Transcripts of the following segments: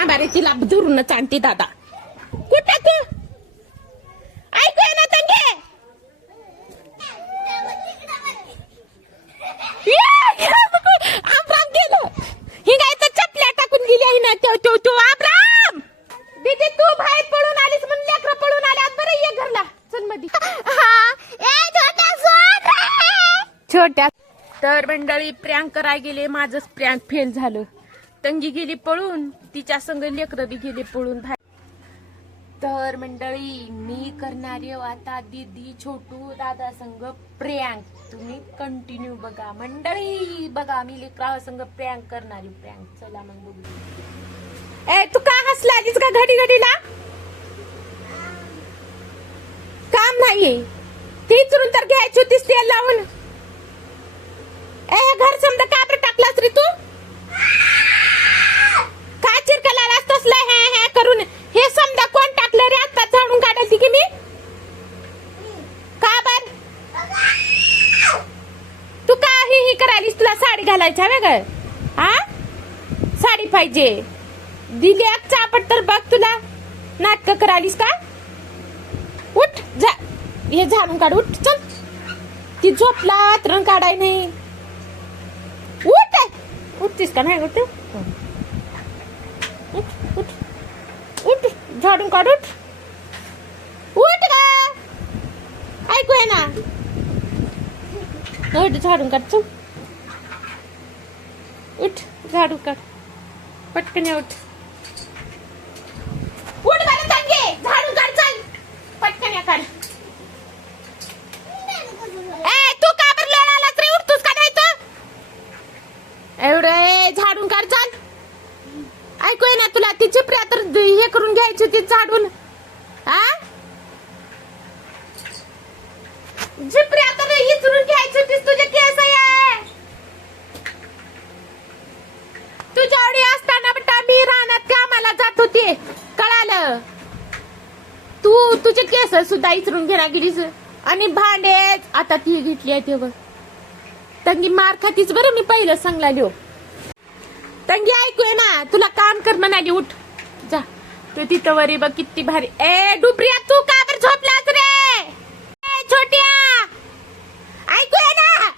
थांबा रे, तिला धरूनच आणते दादा. कुठं तू ऐकू ना तंगे? आब्राम गेलो हिंगायचं, चपल्या टाकून गेली आहे ना. तो आब्राम दीदी, तू बाहेर पळून आलीस म्हणून लेकरं पळून आल्यात. बरं ये घरला, चल मध्ये. छोट्या तर मंडळी प्रँक कराय गेले, माझंच प्रँक फेल झालं. तंगी गेली पळून, तिच्या संग लेकरं बी गेले पळून बाहेर. तर मंडळी मी करणार आहे आता दीदी छोटू दादा संग प्रँक. तुम्ही कंटिन्यू बघा मंडळी, बघा मी लेकरा संग प्रँक करणारी प्रँक. चला मग बघू. ए तू का हसलालीस का घडी घडीला? काम नाहीये ती चुरून तर घ्यायची होतीस तेल लावून. ए घर समजा का बरं टाकलास रे तू? का चिरकला असतोस हे करून? हे समजा कोण टाकलं रे? आता झाडून काढायची की मी? का बर तू का ही करायलीस? तुला साडी घालायची हवे ग? हा साडी पाहिजे दिली एक चापट तर बघ. तुला नाटक करायलीस का? उठ जा, हे झाडून काढ. उठ चल, ती झोपला तर काढाय नाही. उठ उठतीस का नाही? उठ उठ उठ उठ, झाडून काढ. उठ उठ ग, ऐकू आहे ना? उठ झाडून काढ. चल उठ, झाडू काढ पटकन. उठ उठ बरं तंगे, झाडून काढ. चल पटकन काढ. ए तू का बरं लढालास रे? उठतोस का नाही? तू एवढं झाडून काढ. चल ऐकू आहे ना तुला? ती चिपऱ्या तर हे करून घ्यायची होती झाडून. हा चिपऱ्या तर इचरून घ्यायची होतीस. तुझे केस आहे तुझ्या एवढी असताना बेटा मी रानात कामाला जात होते, कळालं? तू तुझे केस सुद्धा इचरून घेणार गेलीस. आणि भांडे आता ती घेतली आहे तेव्हा तंगी मार खातीच. बरं मी पहिलं सांगला तंगी, ऐकूय ना तुला काम कर म्हणाली. उठ जा, तो तिथं वरी बघ किती भारी. ए डुबरिया तू का बरं झोपलास रे? ए छोट्या ऐकूय ना?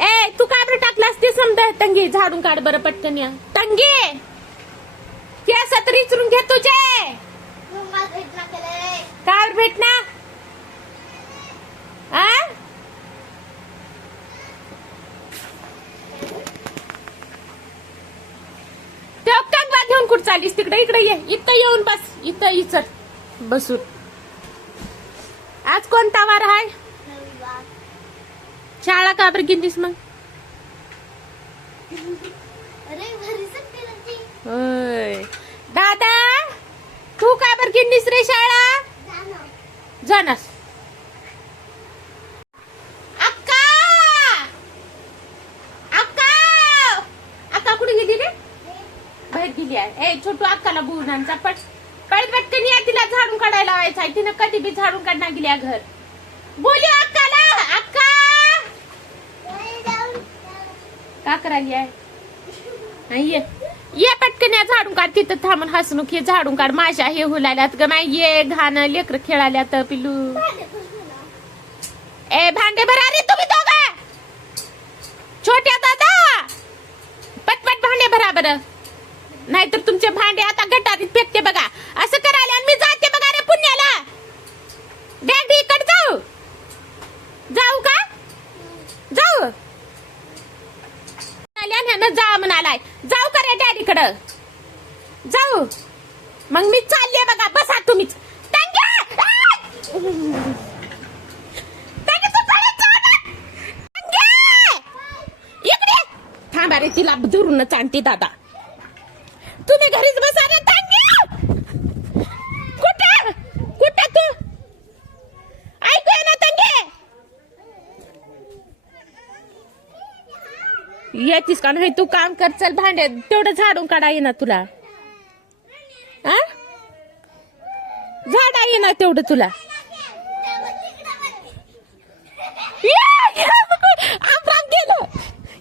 ए तू का बरं टाकलास ते समजा. तंगी झाडून काढ बरं पटकन. या तंगी केस तर इचरून घे तुझे. काय भेट ना? घेऊन कुठं चालीस? तिकडे इकडे ये, इथं येऊन बस. इथं इचर बसून. आज कोणता वार आहे? शाळा का बरं गेलीस मग? होय दादा, तू का बरं गेलीस रे शाळा? जाणार. अक्का अक्का अक्का कुठे गेली रे? बाहेर गेली आहे. ए छोटू अक्काला बोलणार पट पटकन या, तिला झाडून काढायला लावायचं आहे. तिनं कधी बी झाडून काढणार गेली घर. बोलू अक्काला. अक्का का करायली आहे? ये पटकन या, झाडून काढ. तिथं थांबून हसणूक हे झाडून काढ. माझ्या हे हुलाल्यात ग माय. ये घाण लेकर खेळाल्यात पिलू. ए भांडे भरा रे तुम्ही दोघं. छोट्या दादा पटपट भांडे भरा बरं, नाहीतर तुमचे भांडे आता गटारीत फेकते बघा. असं करायला मी जाते बघा रे पुण्याला. डॅडी इकडे जाऊ जाऊ का? जाऊ जा म्हणालाय. जाऊ का रे डॅडी कडं? जाऊ मग मी चालले बघा. बसा तुम्हीच. इकडे थांबा रे, तिला धरूनच आणते दादा. तुम्ही घरीच बसा रे. कुठं कुठं तू ऐकू ना तंगे? येतीस का नाही? तू काम कर. चल भांडे तेवढं झाडून काढा ये ना तुला. झाडा ये ना तेवढं तुला. आब्राम गेलो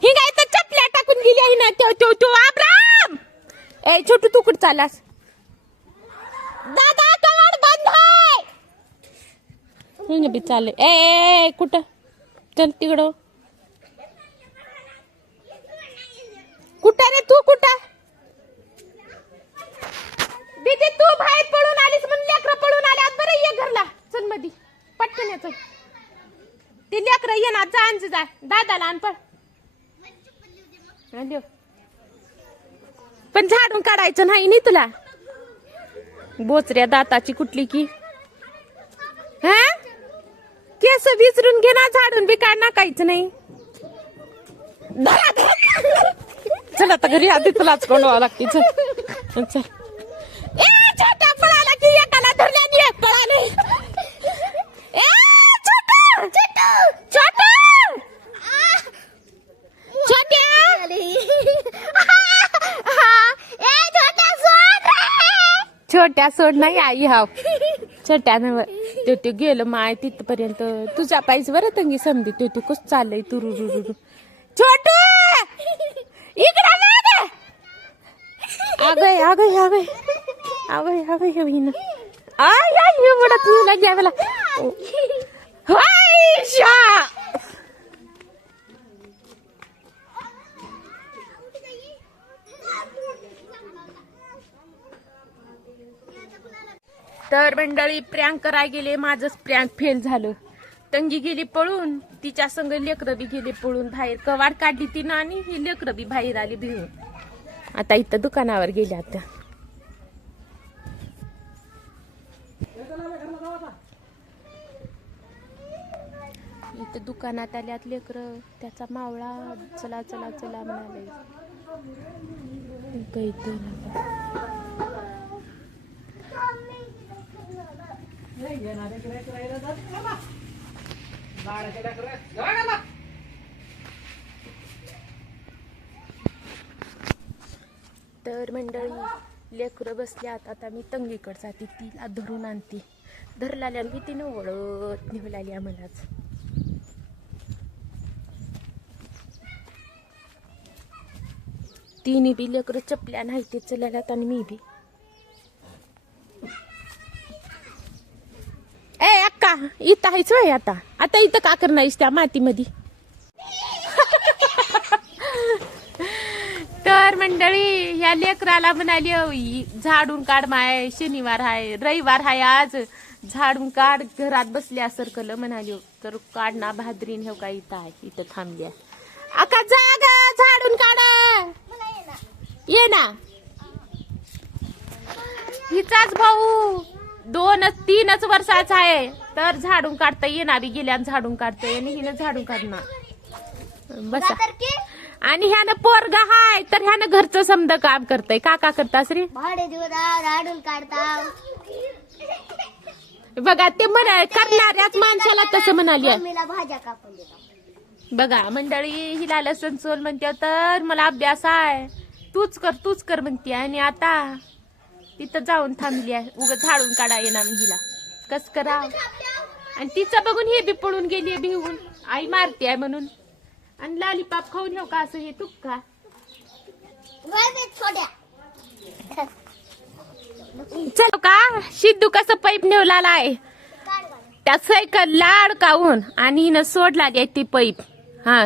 हिंगायचं, चपल्या टाकून गेली आहे ना. तो आब्राम. ए छोटू तू कुठं चालास? दादा कवाड बंद आहे. बी चालले ए कुठं चल तिकडं. कुठं रे तू कुठं? दीदी तू बाहेर पळून आलीस म्हणून लेकरं पळून आल्यात. बरं ये घरला चल मधी पटकन याच. ते लेकरं येणार जा दादाला आण पण. पण झाडून काढायचं नाही नी तुला. बोचऱ्या दाताची कुठली की हा केस विसरून घे ना. झाडून बी काढ ना काहीच नाही. चल आता घरी आधी तुलाच कोंडवावं लागते. चल चल. छोट्या पळाला की एकाला धरल्याने एक पळाले. छोट्या सोड नाही आई हाव. छोट्या नव ते गेलं माय तिथपर्यंत. तुझ्या पायीच बरं तंगी समधी ते कस चाललंय तुरु. छोटू इकडे आगय एवढा तुला घ्यावला. तर मंडळी प्रँक कराय गेले. माझंच प्रँक फेल झालं. तंगी गेली पळून. तिच्या संग लेकरं बी गेले पळून बाहेर. कवाड काढली तिनं आणि ही लेकरं बी बाहेर आली भिवून. आता इथं दुकानावर गेले. आता इथं दुकानात आल्यात लेकरं. त्याचा मावळा चला चला चला म्हणाले. तर मंडळी लेकरं बसल्यात. आता मी तंगीकडे जाते. तिला धरून आणते. धरलाल्या मी तिने ओळत निघाली आम्हालाच. तिने बी लेकरं चपल्या नाही ते चलाल्यात आणि मी बी. ए अक्का इथं आहेच वय. आता इथं का करणारीस त्या मातीमध्ये? तर मंडळी ह्या लेकराला म्हणाली झाडून काढ माय. शनिवार हाय रविवार हाय आज. झाडून काढ घरात बसल्या सरकल म्हणाली. तर काढ ना भाद्रीन हे काय इथं आहे. इथं थांबल्या. अक्का जाग झाडून काढ ये ना. हिचाच भाऊ 2-3 वर्षाचा आहे. तर झाडून काढता येणार गेल्या झाडून काढतोय आणि हिनं झाडून काढणार बसा. आणि ह्यानं पोरगा हाय तर ह्यानं घरचं समद काम करतय. का करतास रे? झाडून काढता. बघा ते म्हणा करणाऱ्याच माणसाला तसं म्हणाली. भाज्या कापून देतात. बघा मंडळी हिला लसण सोल म्हणते. तर मला अभ्यास आहे. तूच कर म्हणते. आणि आता तिथं जाऊन थांबली आहे. उग झाडून काढा येणार हिला कस करा. आणि तिचं बघून हे बी पळून गेली भिवून. आई मारते आहे म्हणून. आणि लालीपाप खाऊन ठेव का असं हे तूप का. चल का शिद्धू कसं पाईप नेवला आहे. त्या सायकल लाड काऊन आणि हिनं सोडला ती पाईप. हा